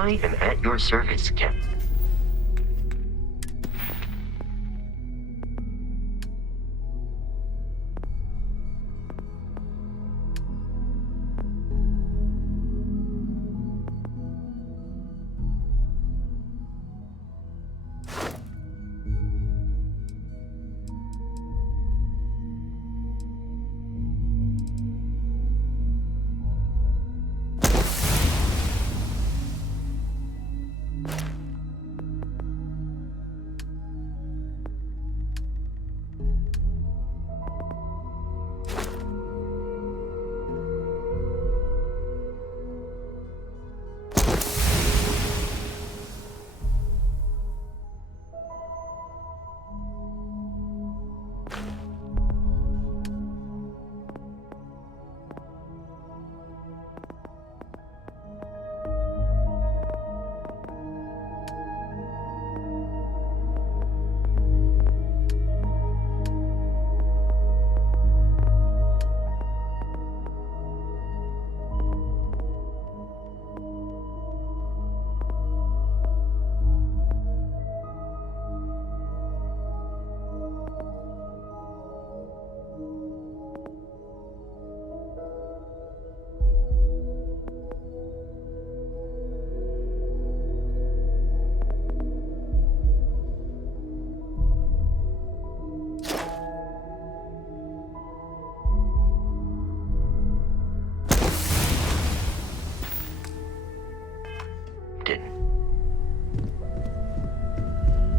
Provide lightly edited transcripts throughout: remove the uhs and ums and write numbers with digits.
I am at your service, Captain.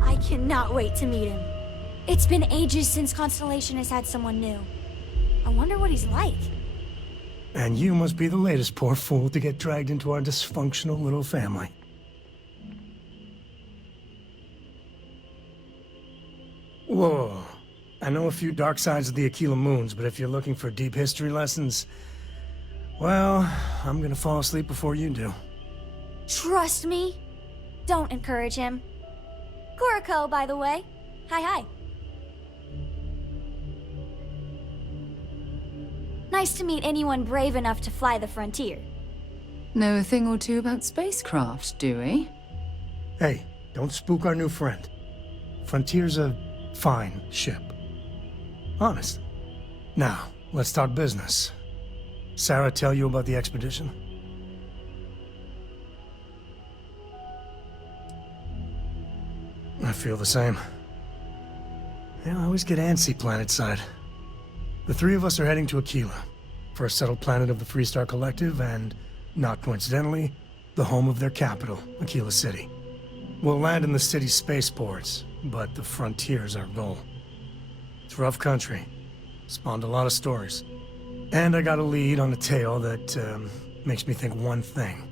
I cannot wait to meet him. It's been ages since Constellation has had someone new. I wonder what he's like. And you must be the latest poor fool to get dragged into our dysfunctional little family. Whoa. I know a few dark sides of the Aquila Moons, but if you're looking for deep history lessons, well, I'm gonna fall asleep before you do. Trust me. Don't encourage him. Kuriko, by the way. Hi. Nice to meet anyone brave enough to fly the frontier. Know a thing or two about spacecraft, do we? Hey, don't spook our new friend. Frontier's a fine ship. Honest. Now, let's talk business. Sarah tell you about the expedition? I feel the same. Yeah, I always get antsy planetside. The three of us are heading to Aquila, first settled planet of the Freestar Collective and, not coincidentally, the home of their capital, Aquila City. We'll land in the city's spaceports, but the frontier's our goal. It's rough country. Spawned a lot of stories. And I got a lead on a tale that makes me think one thing.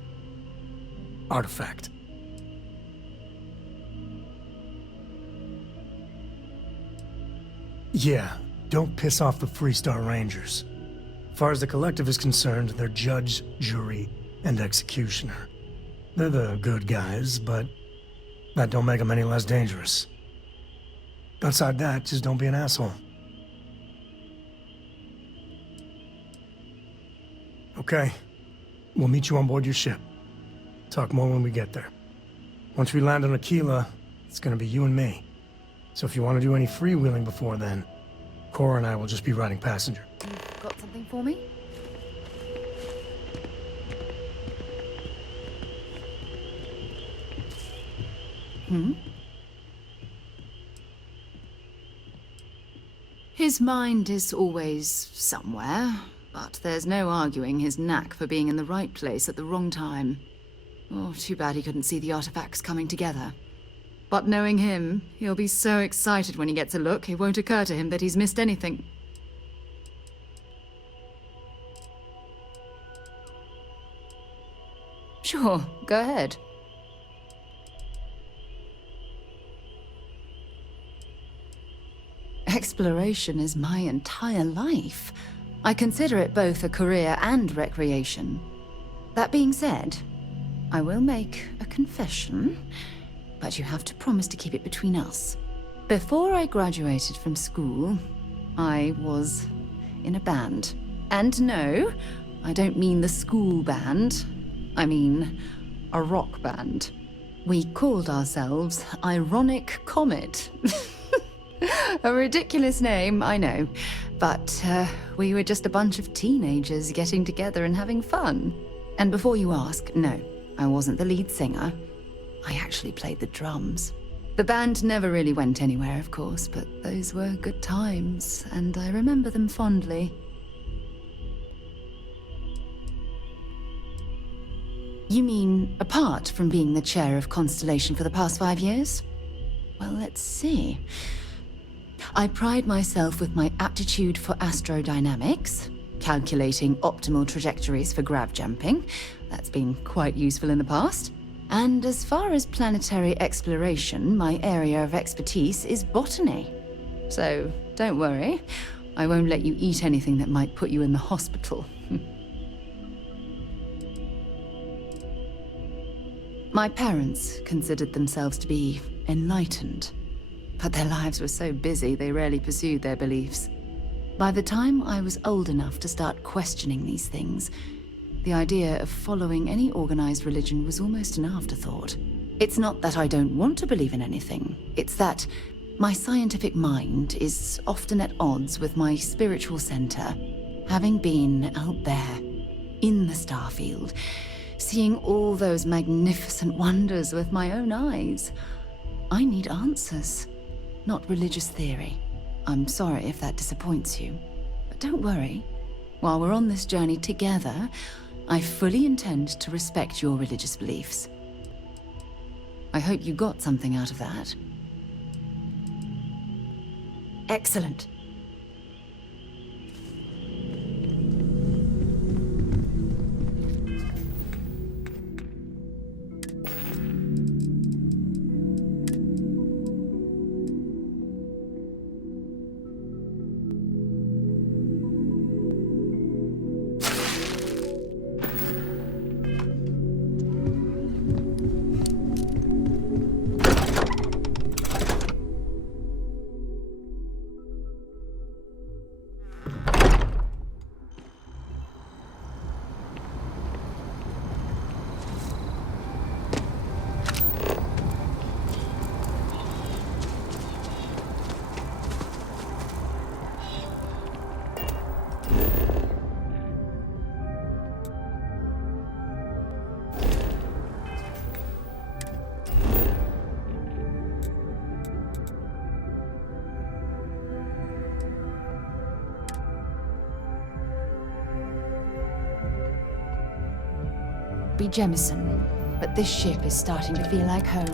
Artifact. Yeah, don't piss off the Freestar Rangers. As far as the Collective is concerned, they're judge, jury, and executioner. They're the good guys, but that don't make them any less dangerous. Outside that, just don't be an asshole. Okay. We'll meet you on board your ship. Talk more when we get there. Once we land on Aquila, it's gonna be you and me. So if you want to do any freewheeling before then, Cora and I will just be riding passenger. You've got something for me? His mind is always somewhere, but there's no arguing his knack for being in the right place at the wrong time. Oh, too bad he couldn't see the artifacts coming together. But knowing him, he'll be so excited when he gets a look, it won't occur to him that he's missed anything. Sure, go ahead. Exploration is my entire life. I consider it both a career and recreation. That being said, I will make a confession, but you have to promise to keep it between us. Before I graduated from school, I was in a band. And no, I don't mean the school band. I mean a rock band. We called ourselves Ironic Comet. A ridiculous name, I know. But we were just a bunch of teenagers getting together and having fun. And before you ask, no, I wasn't the lead singer. I actually played the drums. The band never really went anywhere, of course, but those were good times, and I remember them fondly. You mean, apart from being the chair of Constellation for the past 5 years? Well, let's see. I pride myself with my aptitude for astrodynamics, calculating optimal trajectories for grav jumping. That's been quite useful in the past. And as far as planetary exploration, my area of expertise is botany. So, don't worry. I won't let you eat anything that might put you in the hospital. My parents considered themselves to be enlightened, but their lives were so busy they rarely pursued their beliefs. By the time I was old enough to start questioning these things, the idea of following any organized religion was almost an afterthought. It's not that I don't want to believe in anything, it's that my scientific mind is often at odds with my spiritual center. Having been out there, in the Starfield, seeing all those magnificent wonders with my own eyes, I need answers, not religious theory. I'm sorry if that disappoints you, but don't worry. While we're on this journey together, I fully intend to respect your religious beliefs. I hope you got something out of that. Excellent. Be Jemison, but this ship is starting to feel like home.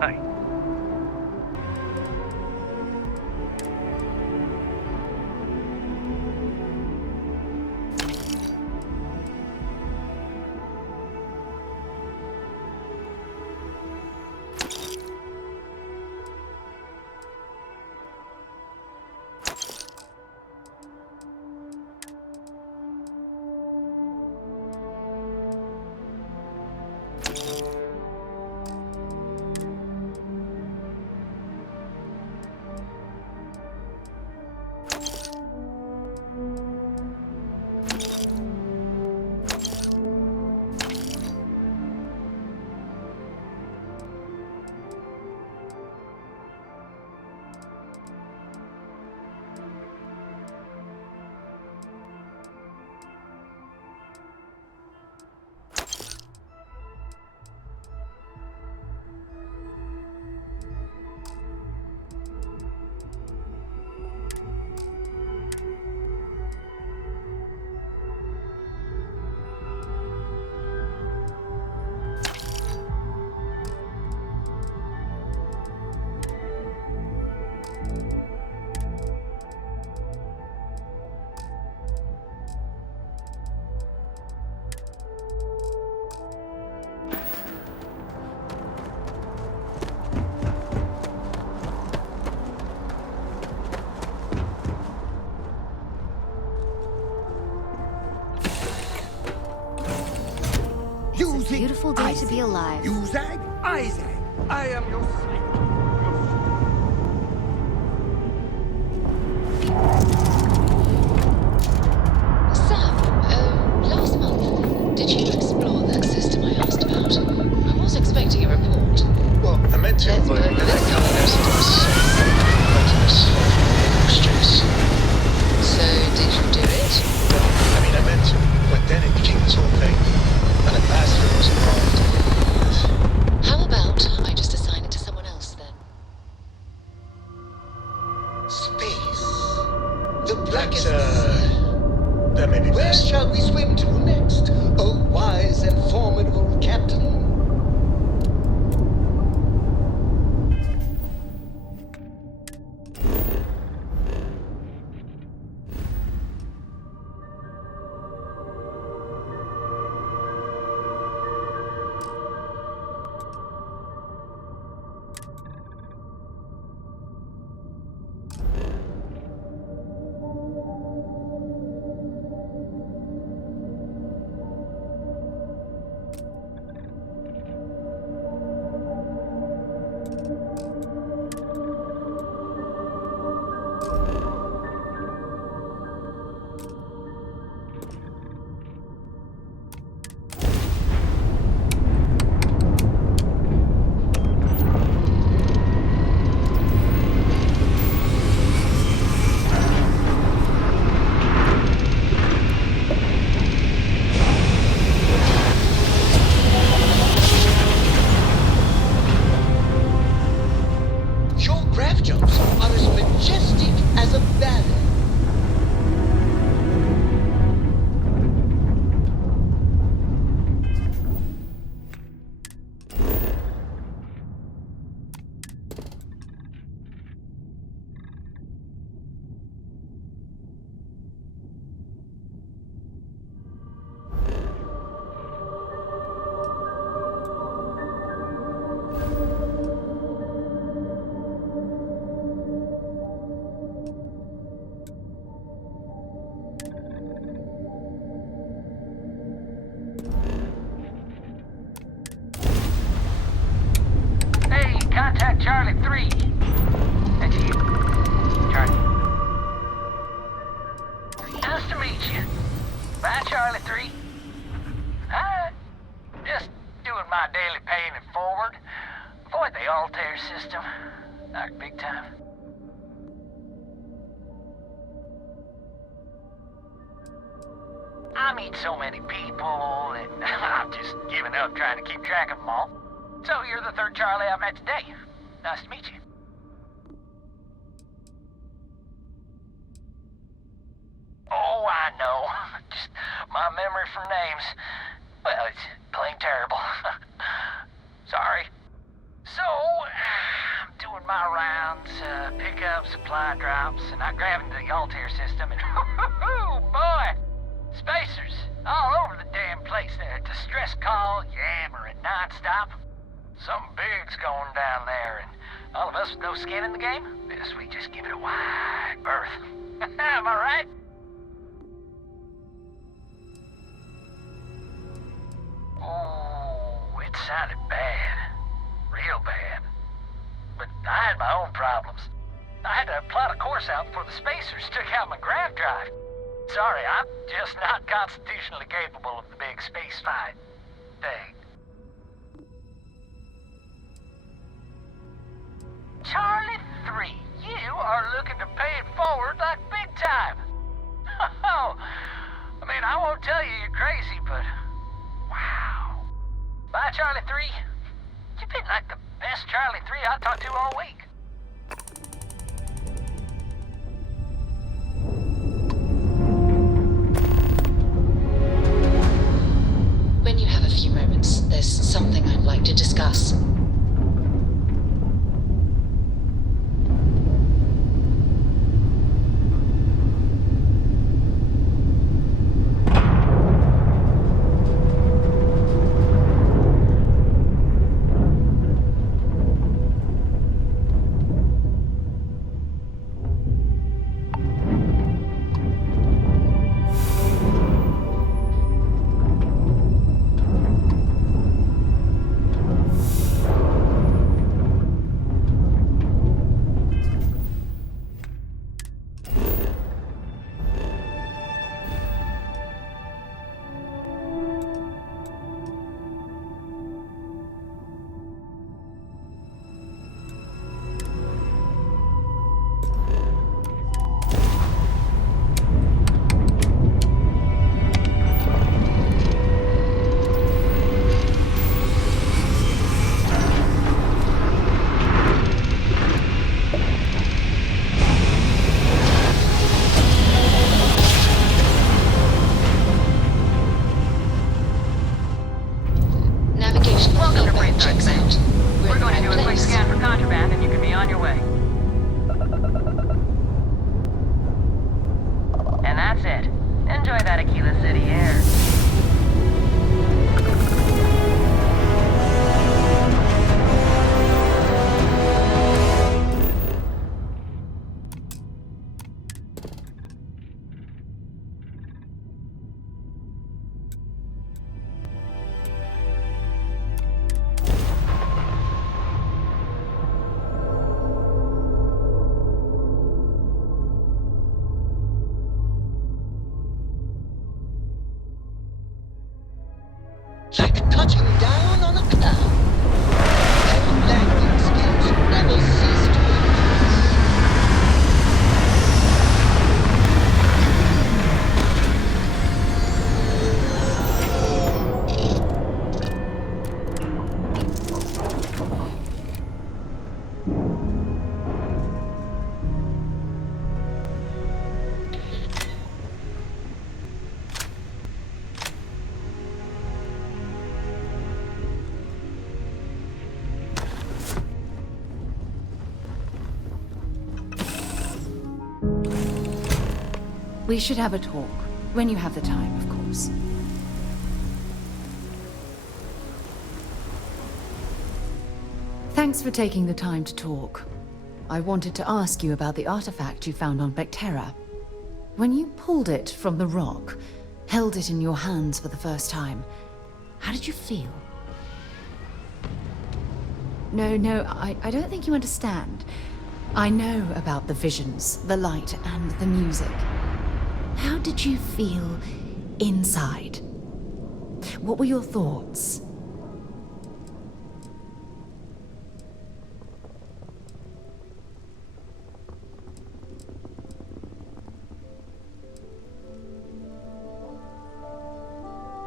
Hi. It's a beautiful day to be alive. Isaac, I am your slave. Sam, last month, did you explore that system I asked about? I was expecting a report. Well, I meant to, Let's but put then this I on got So, did you do it? Well, I mean, I meant to, but then it became this whole thing. An ambassador was involved. How about I just assign it to someone else then? Space. The That's, blackest. that may be Where best. shall we swim to next? Oh, wise and formidable captain. Your grav jumps are as majestic as a ballet. Hey, contact Charlie 3. That's you, Charlie. Nice to meet you. Bye, Charlie 3. Hi. Just doing my daily paying it forward. Avoid the Altair system. Like big time. I meet so many people, and I'm just giving up trying to keep track of them all. So you're the third Charlie I've met today. Nice to meet you. Oh, I know. Just my memory for names. Well, it's plain terrible. Sorry. So, I'm doing my rounds, pick up supply drops, and I grab into the Altair system, and oh boy! Spacers all over the damn place there. Distress call, yammering nonstop. Something big's going down there, and all of us with no skin in the game, we just give it a wide berth. Am I right? Oh, it sounded bad. Real bad. But I had my own problems. I had to plot a course out before the spacers took out my grav drive. Sorry, I'm just not constitutionally capable of the big space fight thing. Charlie 3, you are looking to pay it forward like big time. Oh, I mean, I won't tell you you're crazy, but wow. Bye, Charlie 3. You've been like the best Charlie 3 I talked to all week. When you have a few moments, there's something I'd like to discuss. checks out. We're in the going to right do a quick place. scan for contraband, and you can be on your way. And that's it. Enjoy that Aquila City air. Like touching down on a cloud. Your landing skills never cease to impress. We should have a talk. When you have the time, of course. Thanks for taking the time to talk. I wanted to ask you about the artifact you found on Bethesda. When you pulled it from the rock, held it in your hands for the first time, how did you feel? No, I don't think you understand. I know about the visions, the light, and the music. How did you feel inside? What were your thoughts?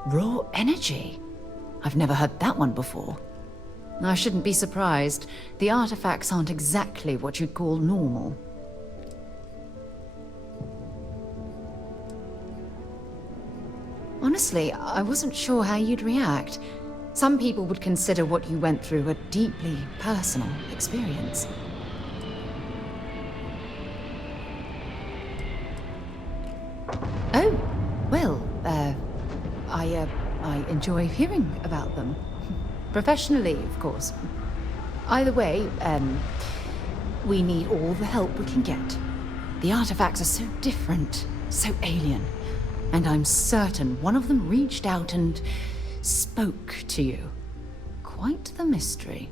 Raw energy? I've never heard that one before. I shouldn't be surprised. The artifacts aren't exactly what you'd call normal. Honestly, I wasn't sure how you'd react. Some people would consider what you went through a deeply personal experience. Oh, well, I enjoy hearing about them. Professionally, of course. Either way, we need all the help we can get. The artifacts are so different, so alien. And I'm certain one of them reached out and spoke to you. Quite the mystery.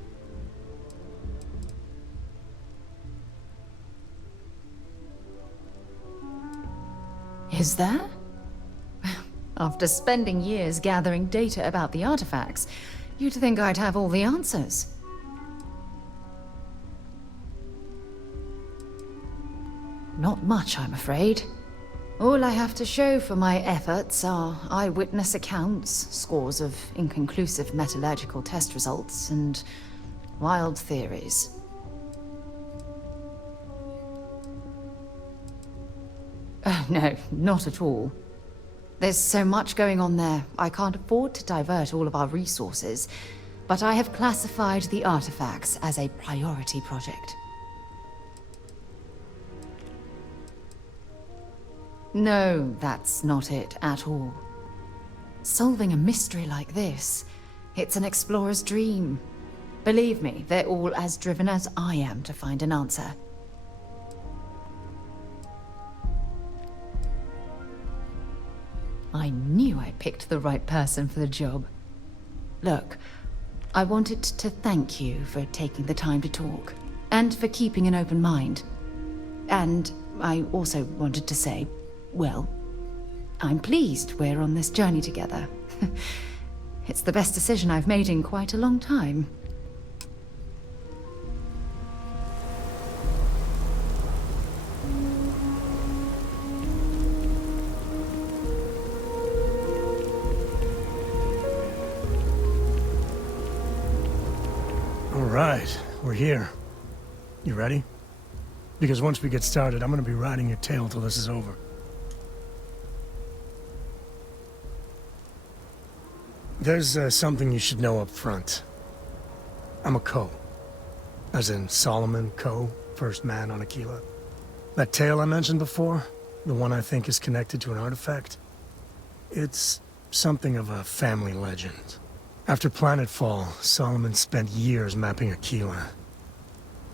Is there? After spending years gathering data about the artifacts, you'd think I'd have all the answers. Not much, I'm afraid. All I have to show for my efforts are eyewitness accounts, scores of inconclusive metallurgical test results, and wild theories. Oh, no, not at all. There's so much going on there, I can't afford to divert all of our resources, but I have classified the artifacts as a priority project. No, that's not it at all. Solving a mystery like this, it's an explorer's dream. Believe me, they're all as driven as I am to find an answer. I knew I picked the right person for the job. Look, I wanted to thank you for taking the time to talk, and for keeping an open mind. And I also wanted to say, well, I'm pleased we're on this journey together. It's the best decision I've made in quite a long time. All right, we're here. You ready? Because once we get started, I'm gonna be riding your tail till this is over. There's something you should know up front. I'm a Co. As in Solomon Co., first man on Aquila. That tale I mentioned before, the one I think is connected to an artifact, it's something of a family legend. After Planetfall, Solomon spent years mapping Aquila,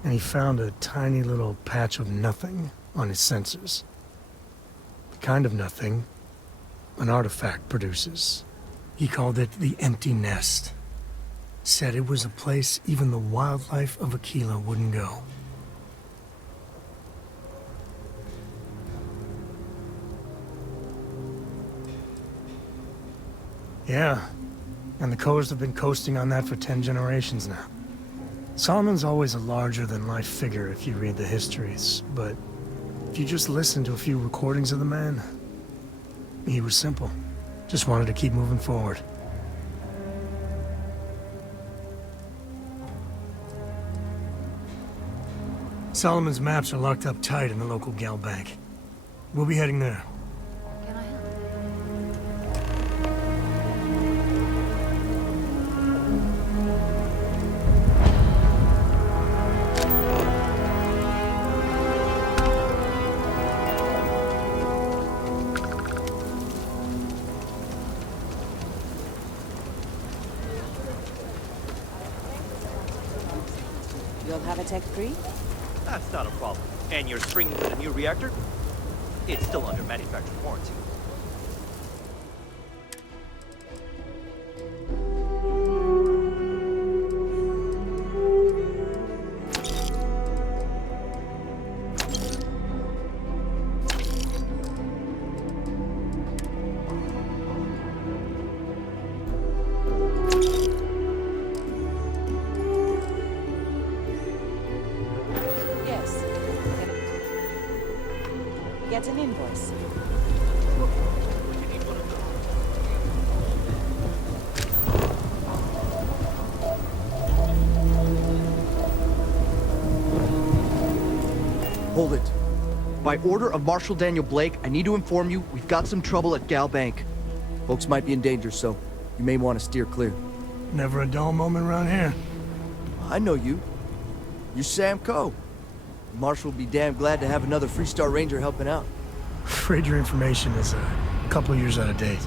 and he found a tiny little patch of nothing on his sensors. The kind of nothing an artifact produces. He called it the Empty Nest. Said it was a place even the wildlife of Aquila wouldn't go. Yeah, and the Coast have been coasting on that for 10 generations now. Solomon's always a larger-than-life figure if you read the histories, but if you just listen to a few recordings of the man, he was simple. Just wanted to keep moving forward. Solomon's maps are locked up tight in the local gal bank. We'll be heading there. Can I help? You'll have a tech free? That's not a problem. And you're springing with a new reactor? It's still under manufacturer warranty. Yes. Get an invoice. Hold it. By order of Marshal Daniel Blake, I need to inform you we've got some trouble at Gal Bank. Folks might be in danger, so you may want to steer clear. Never a dull moment around here. I know you. You're Sam Coe. Marshal will be damn glad to have another Freestar Ranger helping out. Afraid your information is a couple years out of date.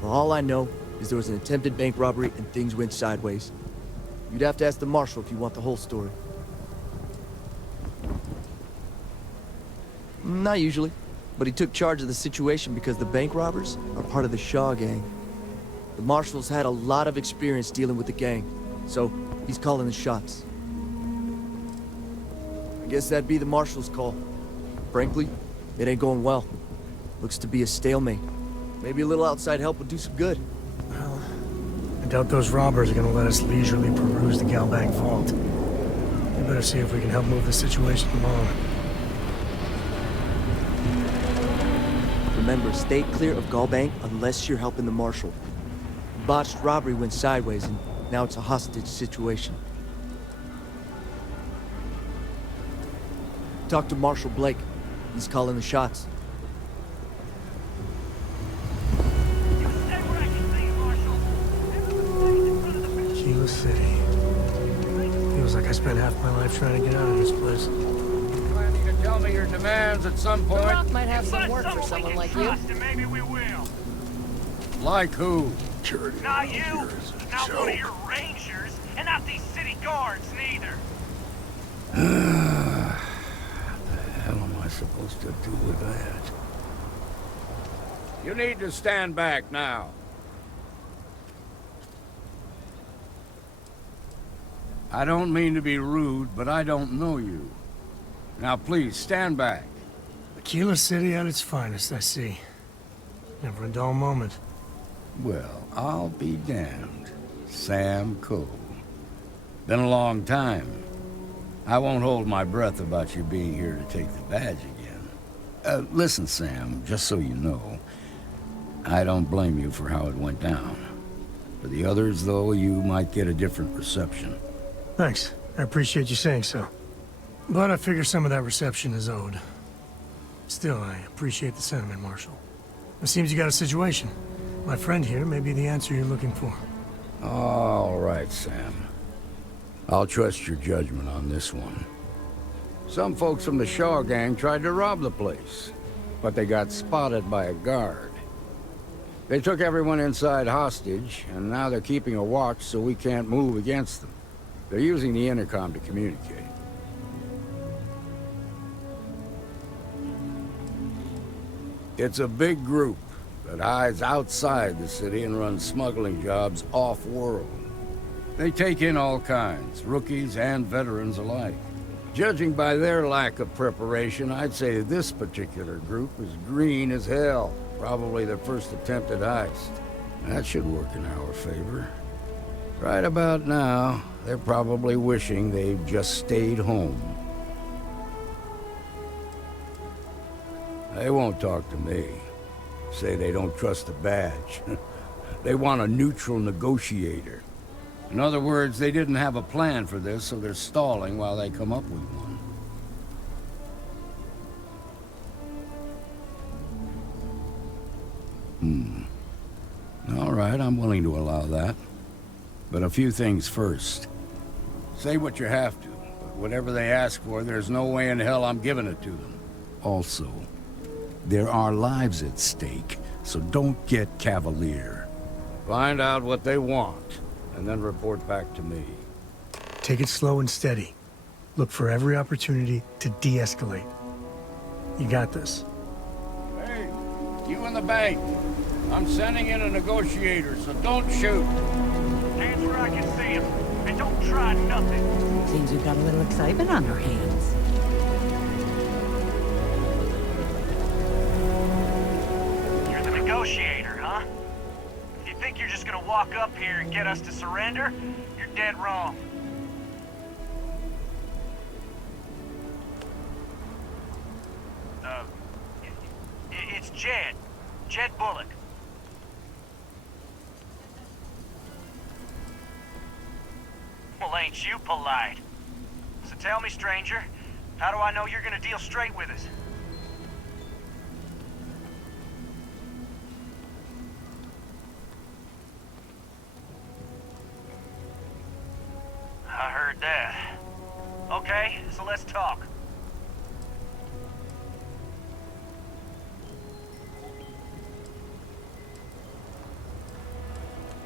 Well, all I know is there was an attempted bank robbery and things went sideways. You'd have to ask the Marshal if you want the whole story. Not usually, but he took charge of the situation because the bank robbers are part of the Shaw gang. The Marshal's had a lot of experience dealing with the gang, so he's calling the shots. I guess that'd be the Marshal's call. Frankly, it ain't going well. Looks to be a stalemate. Maybe a little outside help would do some good. Well, I doubt those robbers are gonna let us leisurely peruse the Galbank vault. We better see if we can help move the situation along. Remember, stay clear of Galbank unless you're helping the Marshal. Botched robbery went sideways, and now it's a hostage situation. Talk to Marshal Blake. He's calling the shots. Aquila City. Feels like I spent half my life trying to get out of this place. Planning to tell me your demands at some point? The Rock might have some work for someone like you. Maybe we will. Like who? Not you, not one of your rangers, and not these city guards neither. What the hell am I supposed to do with that? You need to stand back now. I don't mean to be rude, but I don't know you. Now please, stand back. Aquila City at its finest, I see. Never a dull moment. Well, I'll be damned. Sam Coe. Been a long time. I won't hold my breath about you being here to take the badge again. Listen, Sam, just so you know, I don't blame you for how it went down. For the others, though, you might get a different reception. Thanks. I appreciate you saying so. But I figure some of that reception is owed. Still, I appreciate the sentiment, Marshal. It seems you got a situation. My friend here may be the answer you're looking for. All right, Sam. I'll trust your judgment on this one. Some folks from the Shaw gang tried to rob the place, but they got spotted by a guard. They took everyone inside hostage, and now they're keeping a watch so we can't move against them. They're using the intercom to communicate. It's a big group that hides outside the city and runs smuggling jobs off-world. They take in all kinds, rookies and veterans alike. Judging by their lack of preparation, I'd say this particular group is green as hell. Probably their first attempt at heist. That should work in our favor. Right about now, they're probably wishing they'd just stayed home. They won't talk to me. Say they don't trust the badge. They want a neutral negotiator. In other words, they didn't have a plan for this, so they're stalling while they come up with one. All right, I'm willing to allow that. But a few things first. Say what you have to, but whatever they ask for, there's no way in hell I'm giving it to them. Also, there are lives at stake, so don't get cavalier. Find out what they want, and then report back to me. Take it slow and steady. Look for every opportunity to de-escalate. You got this. Hey, you in the bank. I'm sending in a negotiator, so don't shoot. Hands where I can see him, and don't try nothing. Seems we've got a little excitement on our hands. You're the negotiator, huh? If you think you're just gonna walk up here and get us to surrender, you're dead wrong. It's Jed. Jed Bullock. Well, ain't you polite? So tell me, stranger, how do I know you're gonna deal straight with us? I heard that. Okay, so let's talk.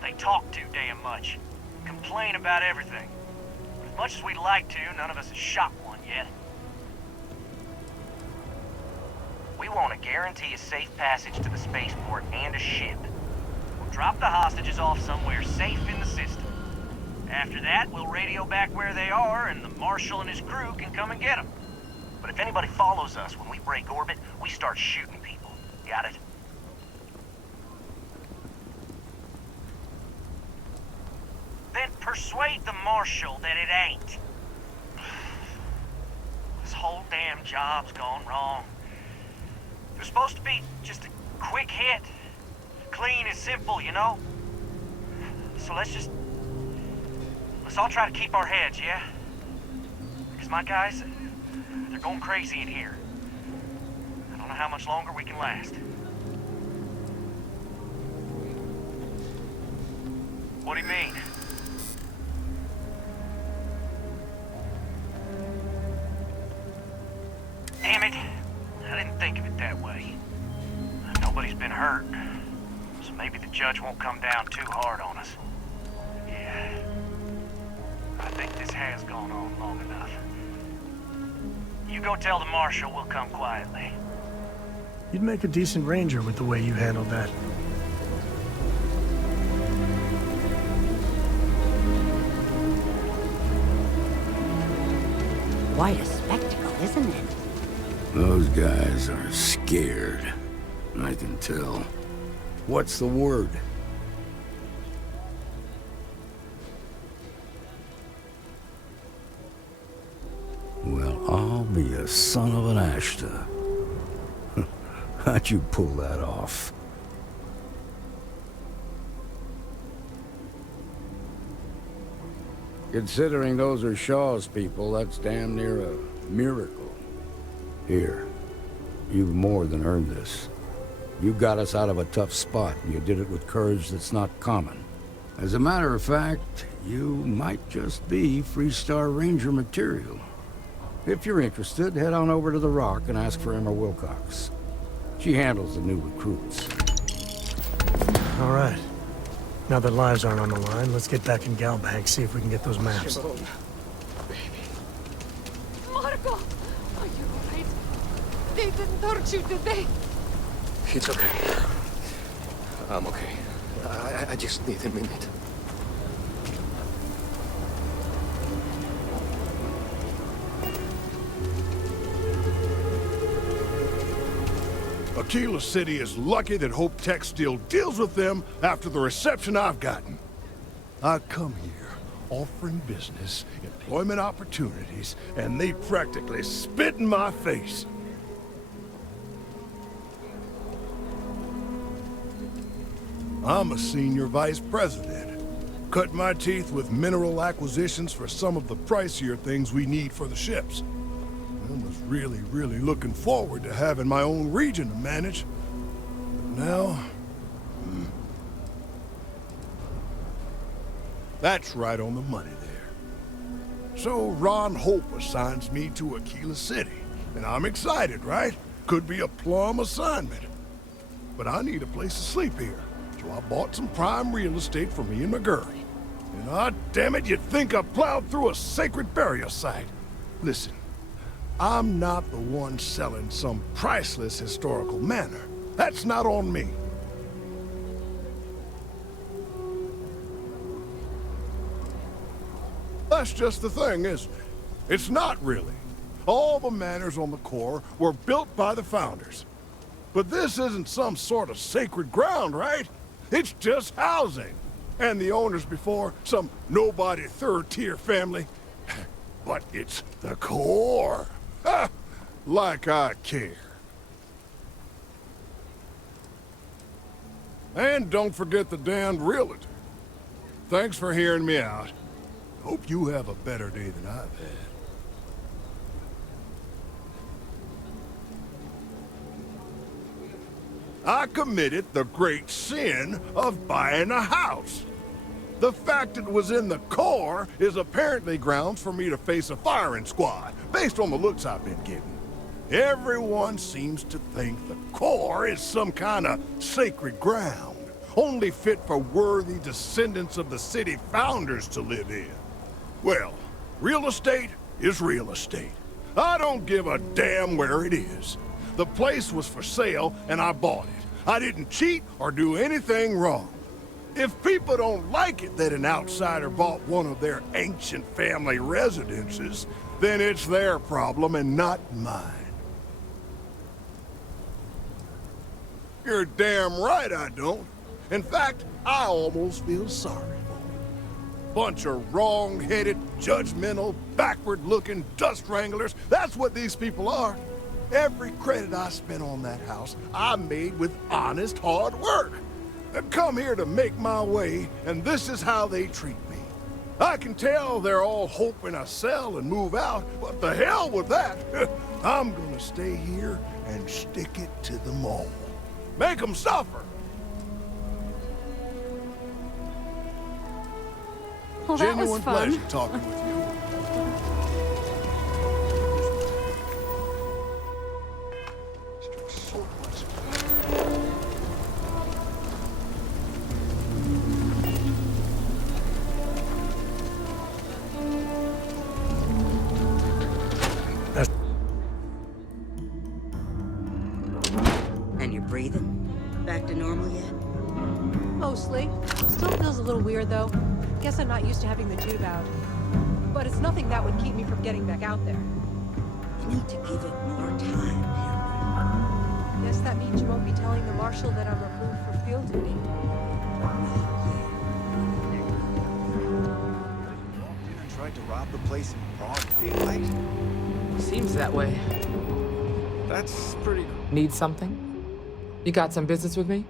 They talk too damn much. Complain about everything. But as much as we'd like to, none of us has shot one yet. We want to guarantee a safe passage to the spaceport and a ship. We'll drop the hostages off somewhere safe in the system. After that, we'll radio back where they are, and the Marshal and his crew can come and get them. But if anybody follows us when we break orbit, we start shooting people. Got it? Then persuade the Marshal that it ain't. This whole damn job's gone wrong. It was supposed to be just a quick hit. Clean and simple, you know? So let's all try to keep our heads, yeah? Because my guys, they're going crazy in here. I don't know how much longer we can last. What do you mean? Damn it. I didn't think of it that way. Nobody's been hurt, so maybe the judge won't come down too hard on us. Yeah. I think this has gone on long enough. You go tell the Marshal we'll come quietly. You'd make a decent ranger with the way you handled that. Quite a spectacle, isn't it? Those guys are scared. I can tell. What's the word? Well, I'll be a son of an Ashta. How'd you pull that off? Considering those are Shaw's people, that's damn near a miracle. Here, you've more than earned this. You got us out of a tough spot, and you did it with courage that's not common. As a matter of fact, you might just be Freestar Ranger material. If you're interested, head on over to the Rock and ask for Emma Wilcox. She handles the new recruits. All right. Now that lives aren't on the line, let's get back in Galbank, see if we can get those maps. Marco! Are you alright? They didn't hurt you, did they? It's okay. I'm okay. I just need a minute. Aquila City is lucky that Hope Tech still deals with them after the reception I've gotten. I come here offering business, employment opportunities, and they practically spit in my face. I'm a senior vice president. Cut my teeth with mineral acquisitions for some of the pricier things we need for the ships. I was really looking forward to having my own region to manage. But now... That's right on the money there. So Ron Hope assigns me to Aquila City, and I'm excited, right? Could be a plum assignment. But I need a place to sleep here, so I bought some prime real estate for me and my girl. And damn it, you'd think I plowed through a sacred burial site. Listen, I'm not the one selling some priceless historical manor. That's not on me. That's just the thing, isn't it? It's not really. All the manors on the core were built by the founders. But this isn't some sort of sacred ground, right? It's just housing. And the owners before, some nobody third-tier family. But it's the core. Ha! Like I care. And don't forget the damned realtor. Thanks for hearing me out. Hope you have a better day than I've had. I committed the great sin of buying a house. The fact it was in the core is apparently grounds for me to face a firing squad, based on the looks I've been getting. Everyone seems to think the core is some kind of sacred ground, only fit for worthy descendants of the city founders to live in. Well, real estate is real estate. I don't give a damn where it is. The place was for sale, and I bought it. I didn't cheat or do anything wrong. If people don't like it that an outsider bought one of their ancient family residences, then it's their problem and not mine. You're damn right I don't. In fact, I almost feel sorry for them. Bunch of wrong-headed, judgmental, backward-looking dust wranglers. That's what these people are. Every credit I spent on that house, I made with honest, hard work. I've come here to make my way, and this is how they treat me. I can tell they're all hoping I sell and move out, but the hell with that. I'm gonna stay here and stick it to them all. Make them suffer. Well, that was Genuine fun. pleasure talking with you. And you're breathing? Back to normal yet? Mostly. Still feels a little weird, though. Guess I'm not used to having the tube out. But it's nothing that would keep me from getting back out there. You need to give it more time, Henry. Guess that means you won't be telling the marshal that I'm approved for field duty. Dinner tried to rob the place in broad daylight? Seems that way. That's pretty... Need something? You got some business with me?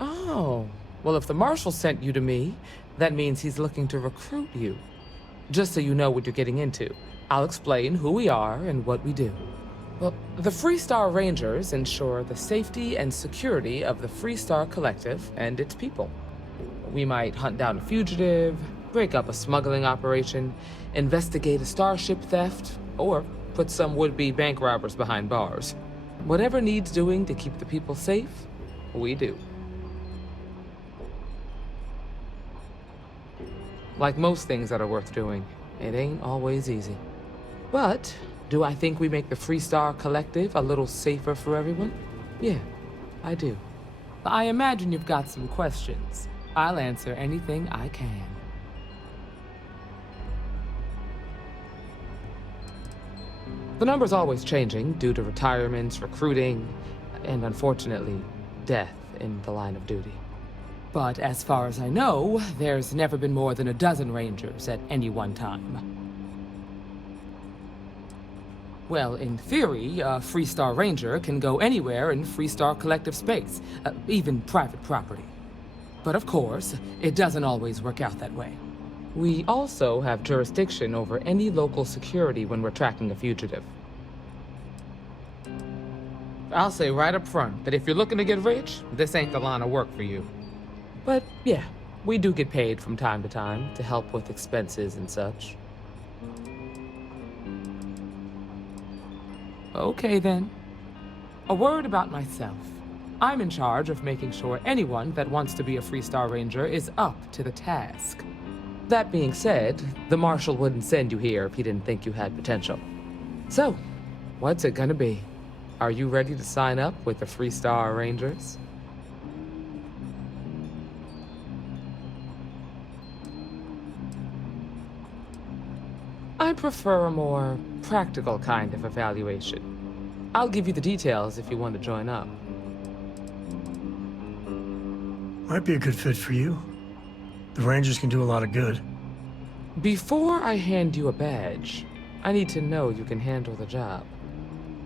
Oh, well, if the marshal sent you to me, that means he's looking to recruit you. Just so you know what you're getting into. I'll explain who we are and what we do. Well, the Freestar Rangers ensure the safety and security of the Freestar Collective and its people. We might hunt down a fugitive, break up a smuggling operation, investigate a starship theft, or put some would-be bank robbers behind bars. Whatever needs doing to keep the people safe, we do. Like most things that are worth doing, it ain't always easy. But do I think we make the Freestar Collective a little safer for everyone? Yeah, I do. I imagine you've got some questions. I'll answer anything I can. The number's always changing due to retirements, recruiting, and unfortunately, death in the line of duty. But as far as I know, there's never been more than a dozen Rangers at any one time. Well, in theory, a Freestar Ranger can go anywhere in Freestar Collective space, even private property. But of course, it doesn't always work out that way. We also have jurisdiction over any local security when we're tracking a fugitive. I'll say right up front that if you're looking to get rich, this ain't the line of work for you. But yeah, we do get paid from time to time to help with expenses and such. Okay then. A word about myself. I'm in charge of making sure anyone that wants to be a Freestar Ranger is up to the task. That being said, the Marshal wouldn't send you here if he didn't think you had potential. So, what's it gonna be? Are you ready to sign up with the Freestar Rangers? I prefer a more practical kind of evaluation. I'll give you the details if you want to join up. Might be a good fit for you. The Rangers can do a lot of good. Before I hand you a badge, I need to know you can handle the job.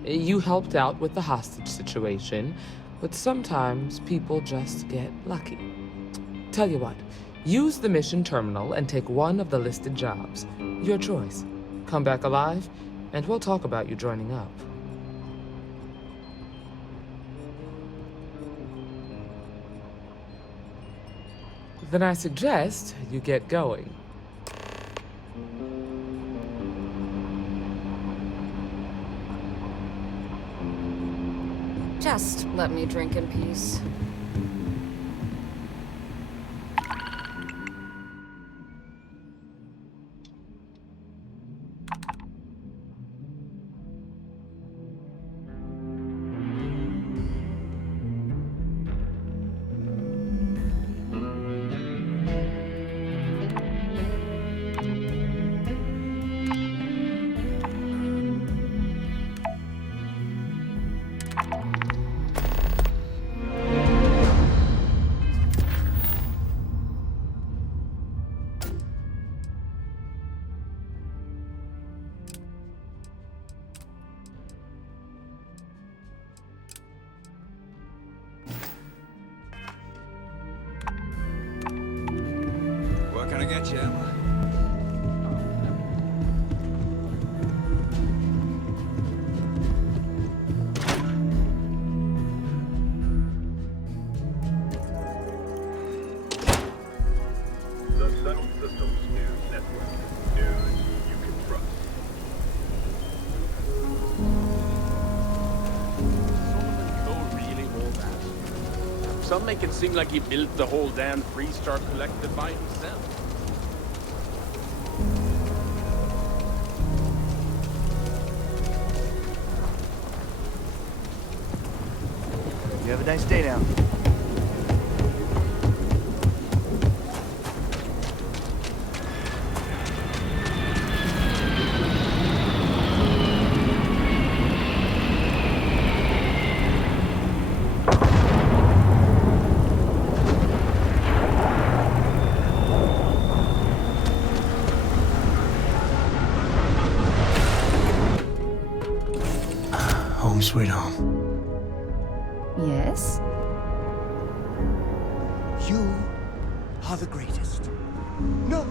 You helped out with the hostage situation, but sometimes people just get lucky. Tell you what, use the mission terminal and take one of the listed jobs. Your choice. Come back alive, and we'll talk about you joining up. Then I suggest you get going. Just let me drink in peace. What can I get you, Emma? The Settled Systems News Network. News you can trust. Solomon really all that? Some make it seem like he built the whole damn Freestar Collective by himself. You have a nice day now. Home sweet home. Yes? You are the greatest. No!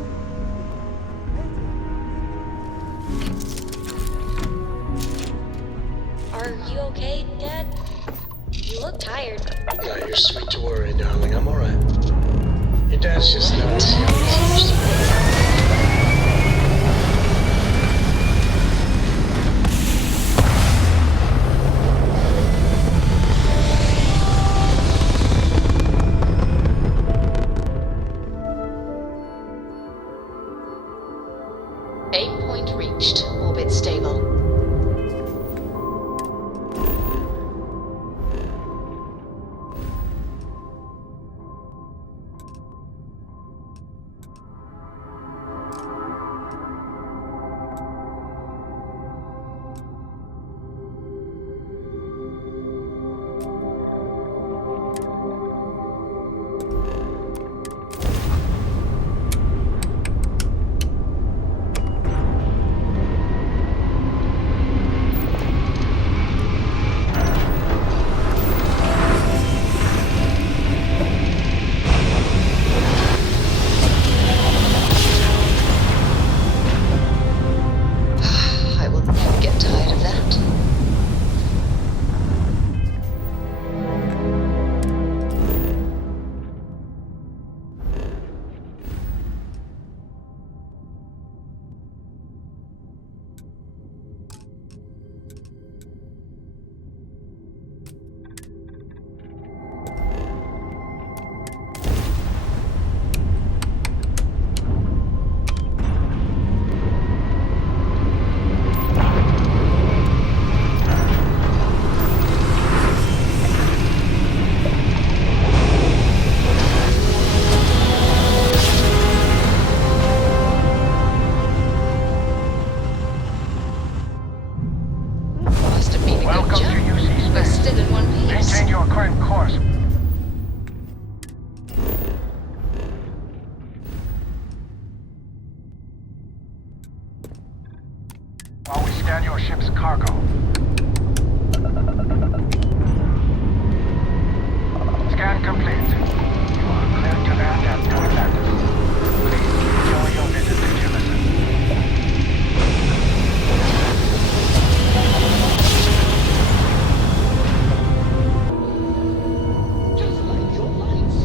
Are you okay, Dad? You look tired. No, you're sweet to worry, darling. I'm alright. Your dad's just nuts. 8 point reached. Orbit stable. While we scan your ship's cargo. Scan complete. You are cleared to land at New Atlantis. Please enjoy your visit to Jemison. Just like your lights.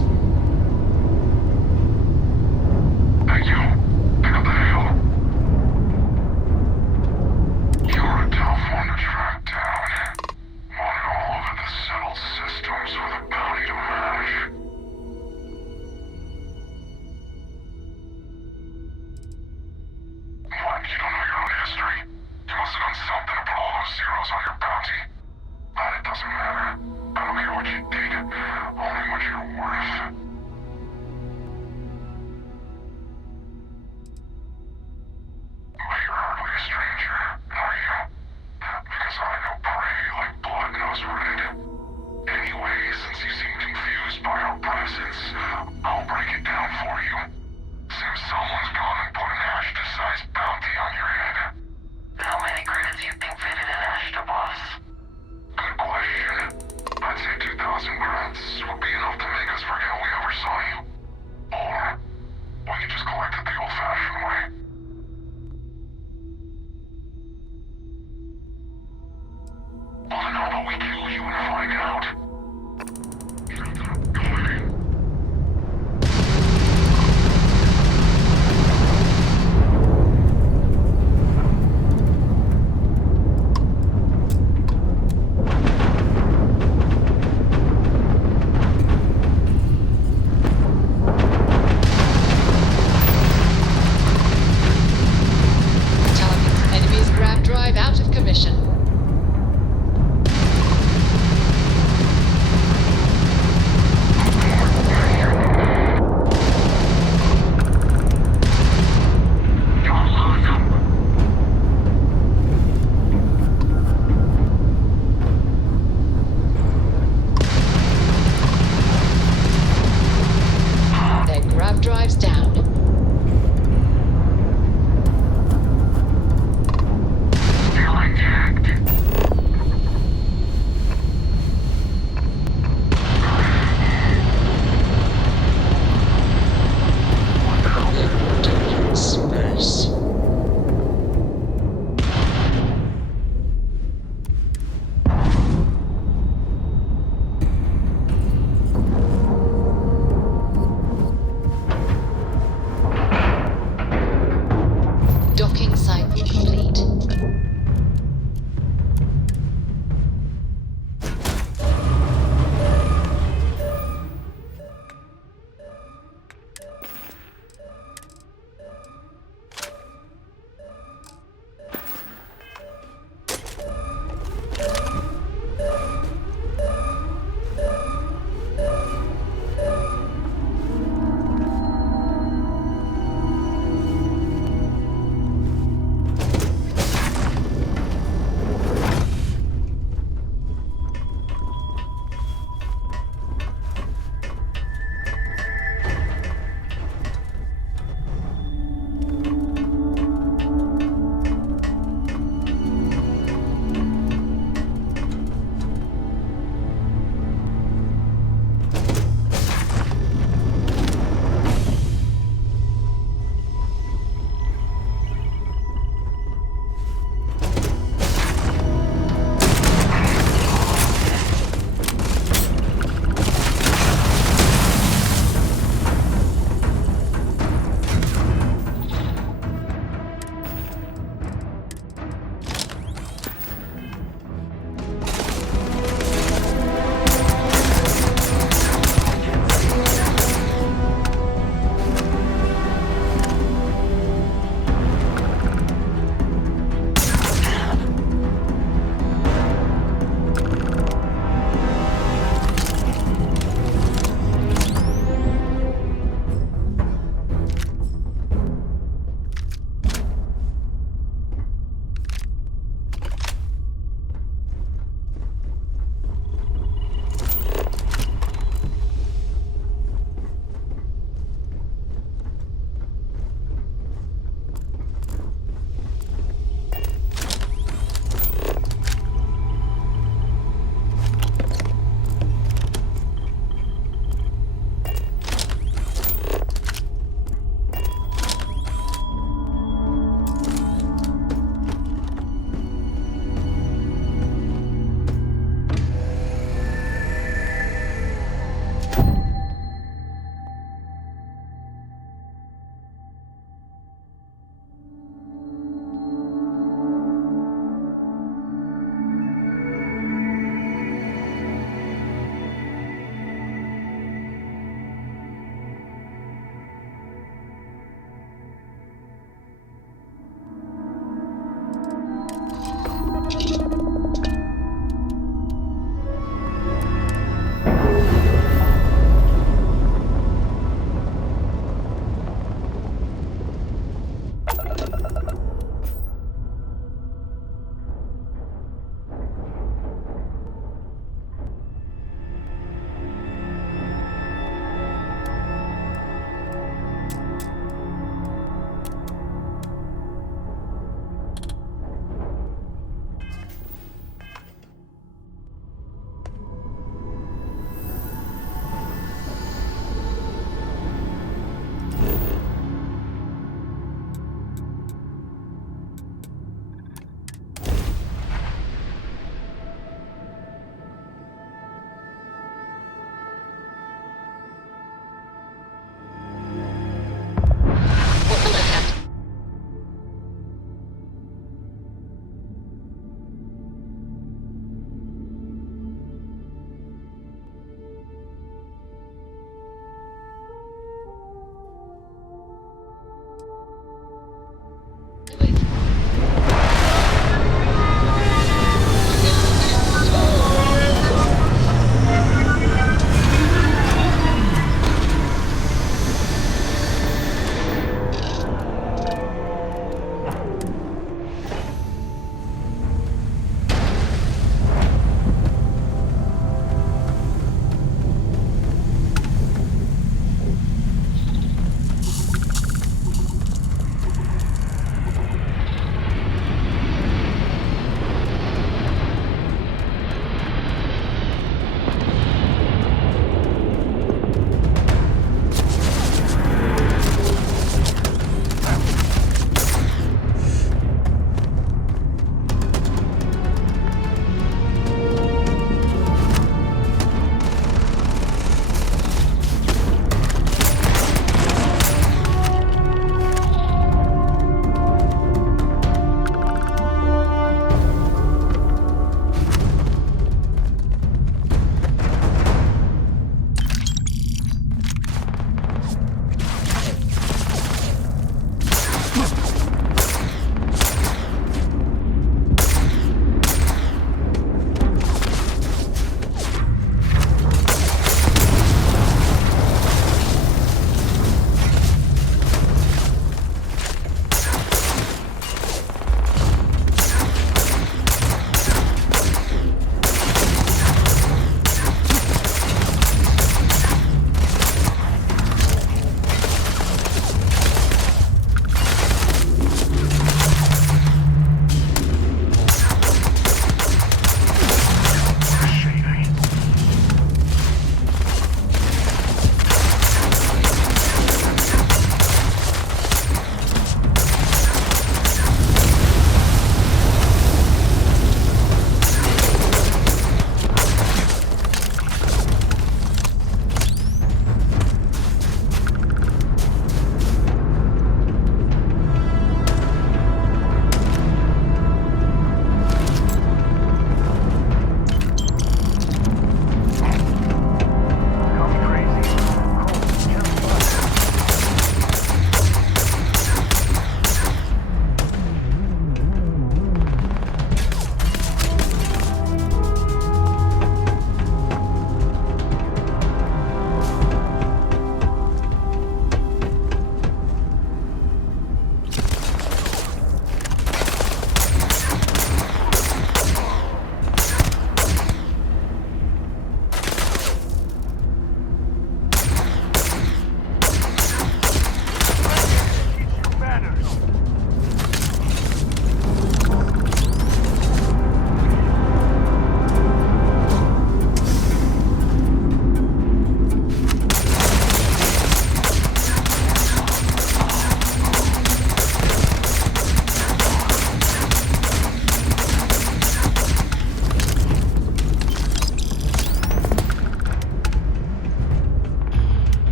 Thank you. Pick up the hell. You're a tough one to track down. Wanted all over the settled systems with a bounty to match. What, you don't know your own history? You must have done something to put all those zeros on your bounty. But it doesn't matter. I don't care what you did, only what you're worth. But you're hardly a stranger, are you? Because I know prey like blood knows red. Anyway, since you seem confused by our presence, I'll break it down for you. Seems someone's gone and put an Ashta-sized bounty on your head. How many credits you think fitted an Ashta, boss? Good question.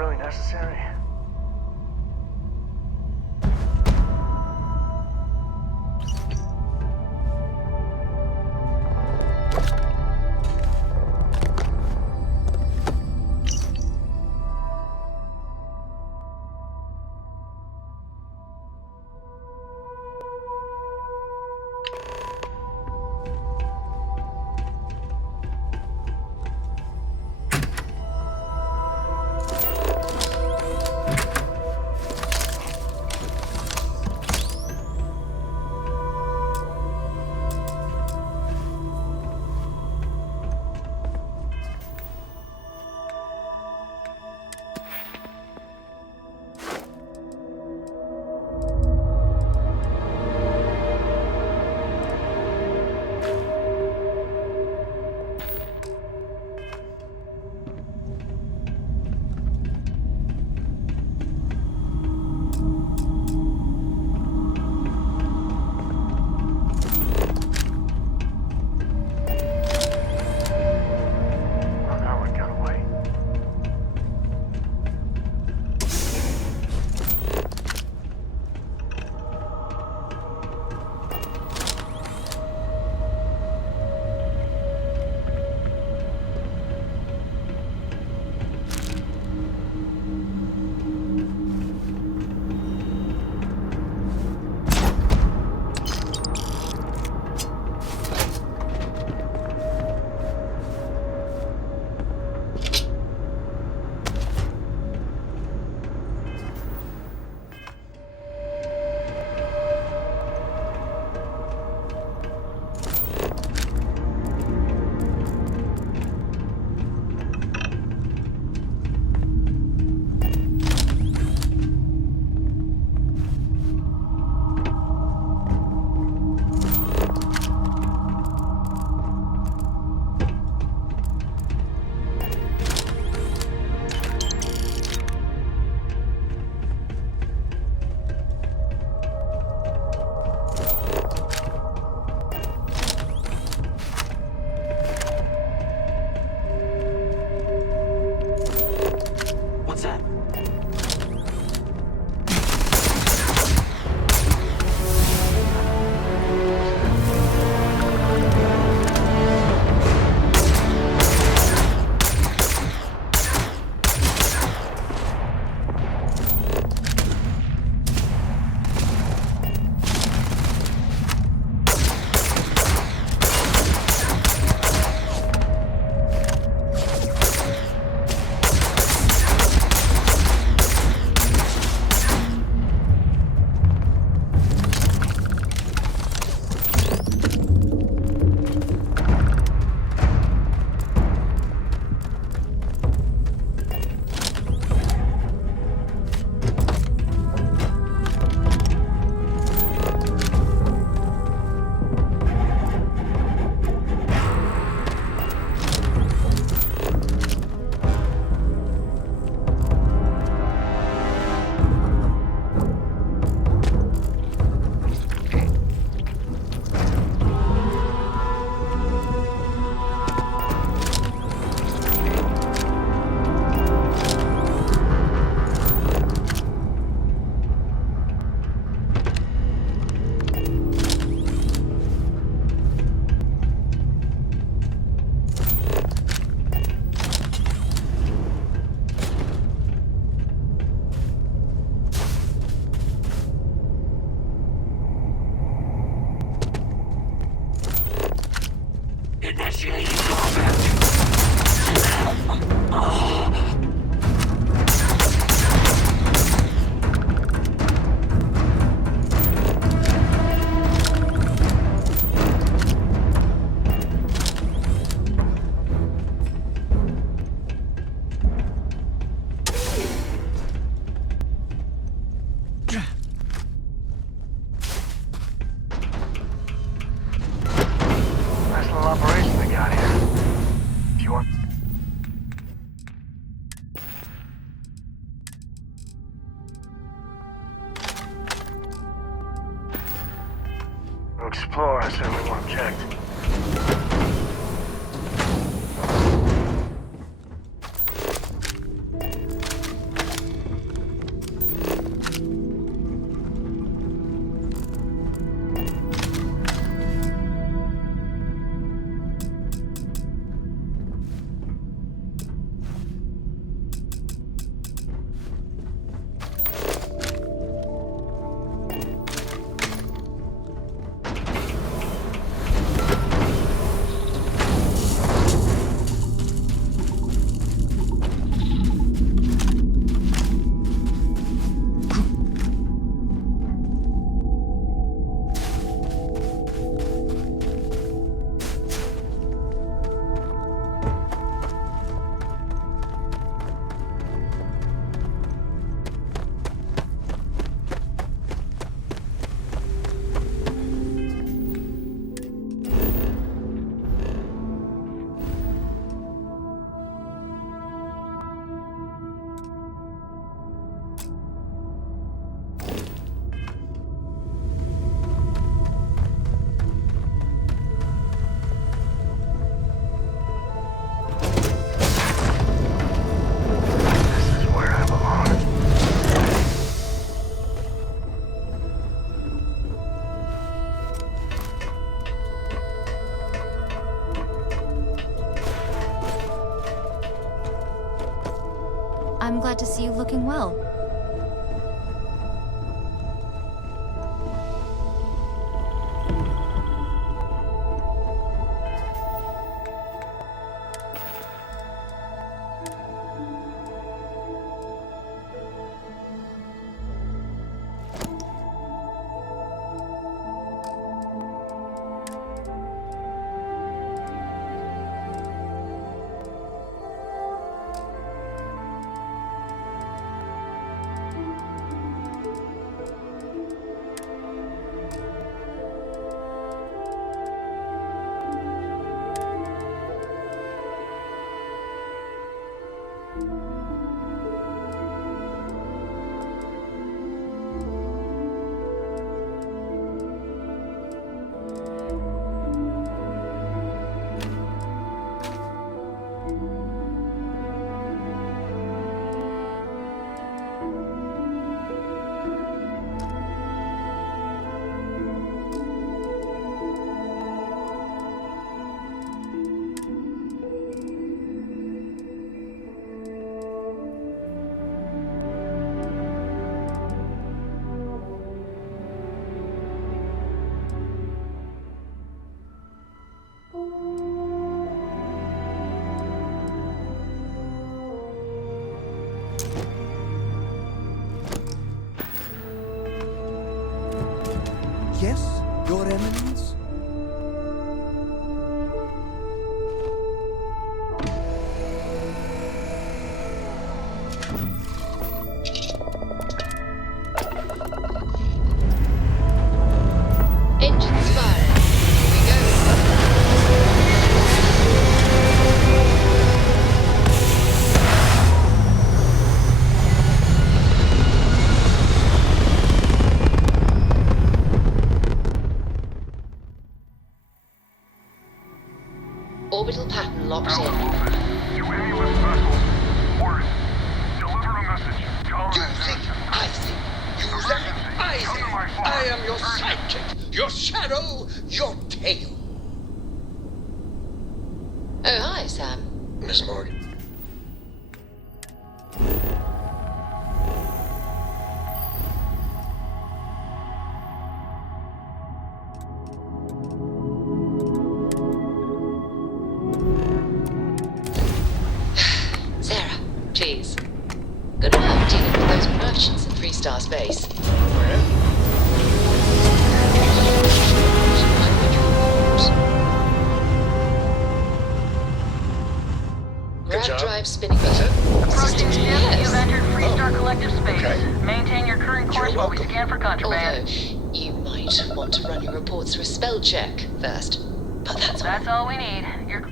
really necessary? Explore, I certainly want checked. I'm glad to see you looking well. Yes, Your Eminence? Engines firing. Here we go. Orbital pattern locked in. To any lift vessels, Warren, deliver a message. You think I think? User, I think. I am your sidekick, your shadow, your tail. Oh, hi, Sam. Miss Morgan. Sarah, please. Good work dealing with those merchants in 3-star space. Grav drive spinning. Approaching ship, Yes. you've entered Freestar Collective space. Maintain your current course while we scan for contraband. Although, you might want to run your reports through a spell check first. But that's all we need. You're...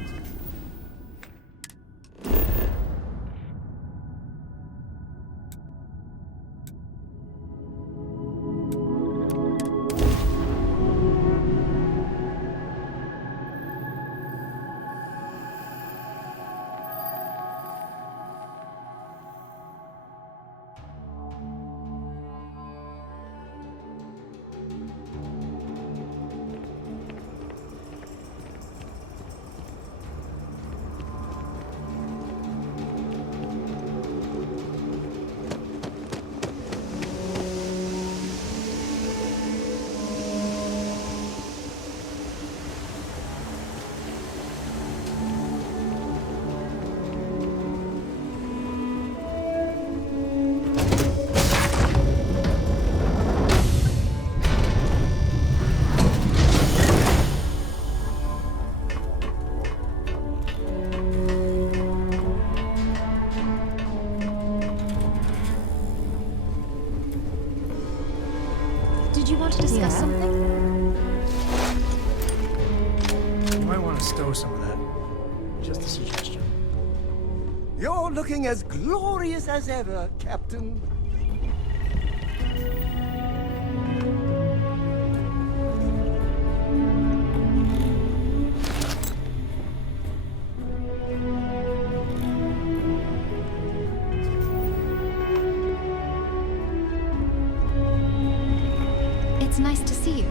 Did you want to discuss something? You might want to stow some of that. Just a suggestion. You're looking as glorious as ever, Captain. It's nice to see you.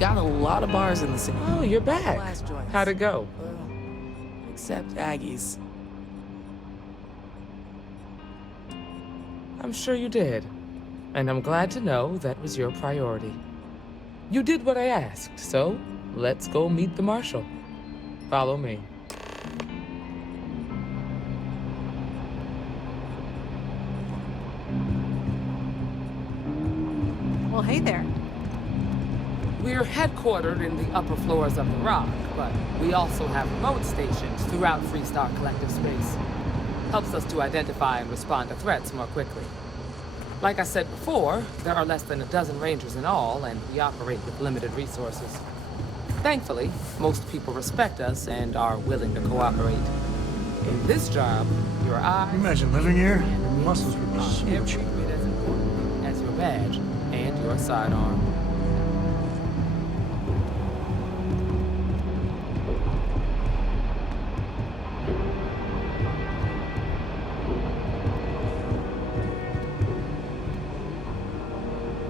got a lot of bars in the city. Oh, you're back. Last joints. How'd it go? Except Aggie's. I'm sure you did. And I'm glad to know that was your priority. You did what I asked, so let's go meet the marshal. Follow me. Well, hey there. We're headquartered in the upper floors of the Rock, but we also have remote stations throughout Freestar Collective space. Helps us to identify and respond to threats more quickly. Like I said before, there are less than a dozen Rangers in all, and we operate with limited resources. Thankfully, most people respect us and are willing to cooperate. In this job, your eyes... Imagine living here. Muscles would be huge. Every bit as important as your badge and your sidearm.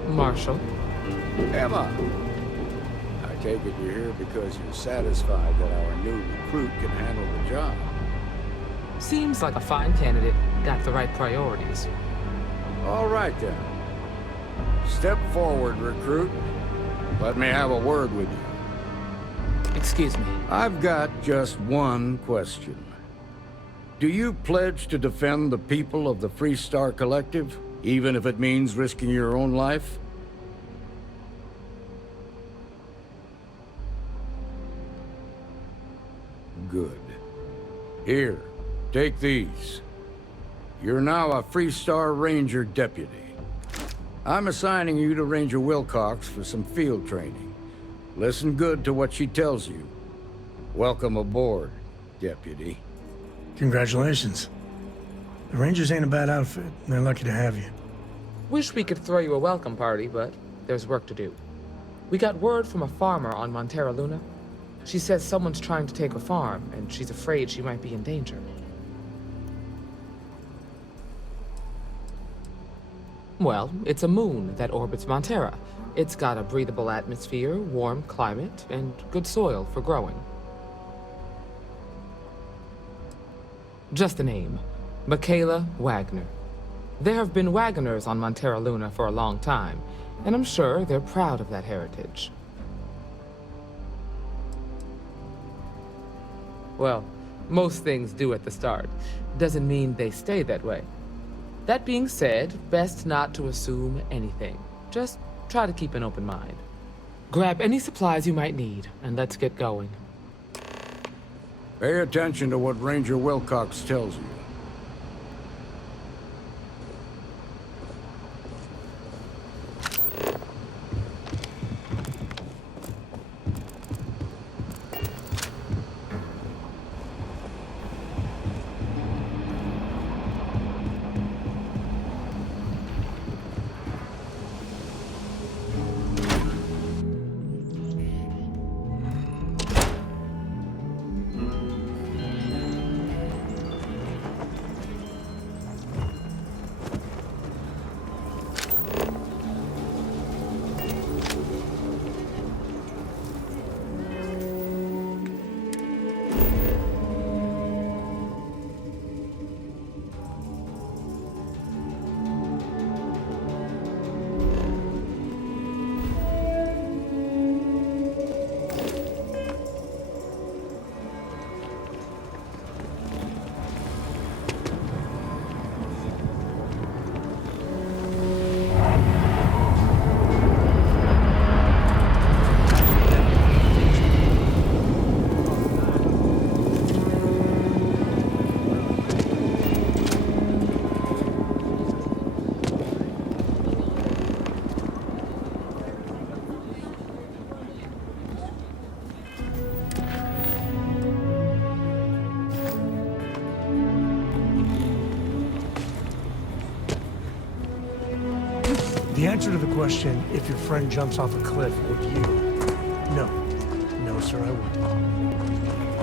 Marshal. Emma! I take it you're here because you're satisfied that our new recruit can handle the job. Seems like a fine candidate. Got the right priorities. All right, then. Step forward, recruit. Let me have a word with you. Excuse me. I've got just one question. Do you pledge to defend the people of the Freestar Collective, even if it means risking your own life? Good. Here, take these. You're now a Freestar Ranger deputy. I'm assigning you to Ranger Wilcox for some field training. Listen good to what she tells you. Welcome aboard, deputy. Congratulations. The Rangers ain't a bad outfit. They're lucky to have you. Wish we could throw you a welcome party, but there's work to do. We got word from a farmer on Montera Luna. She says someone's trying to take her farm, and she's afraid she might be in danger. Well, it's a moon that orbits Montera. It's got a breathable atmosphere, warm climate, and good soil for growing. Just a name. Michaela Wagner. There have been Wagoners on Montera Luna for a long time, and I'm sure they're proud of that heritage. Well, most things do at the start. Doesn't mean they stay that way. That being said, best not to assume anything. Just try to keep an open mind. Grab any supplies you might need, and let's get going. Pay attention to what Ranger Wilcox tells you. The answer to the question, if your friend jumps off a cliff, would you? No. No, sir, I wouldn't.